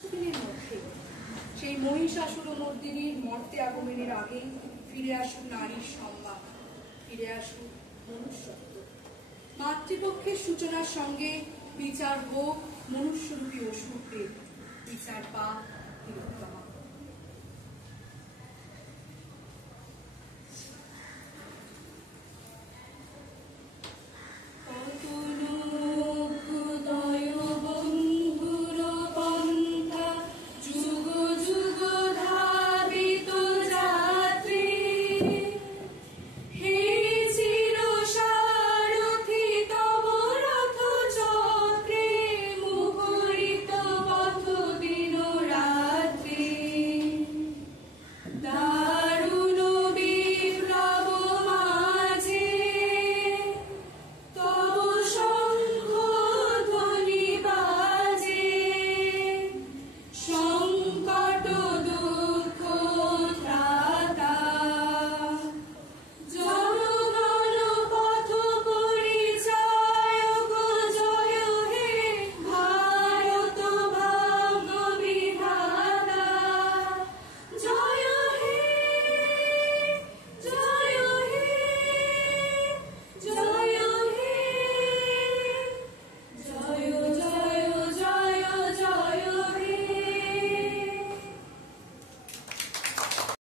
দিনের মধ্যে সেই মহিষাসুরমর্দিনীর মর্তে আগমনের আগেই ফিরে আসুক নারীর সম্মান, ফিরে আসুক মনুষ্যত্ব। মাতৃপক্ষের সূচনার সঙ্গে বিচার হোক মনুষ্যরূপী অসুরদের, বিচার পাক তিলোত্তমা।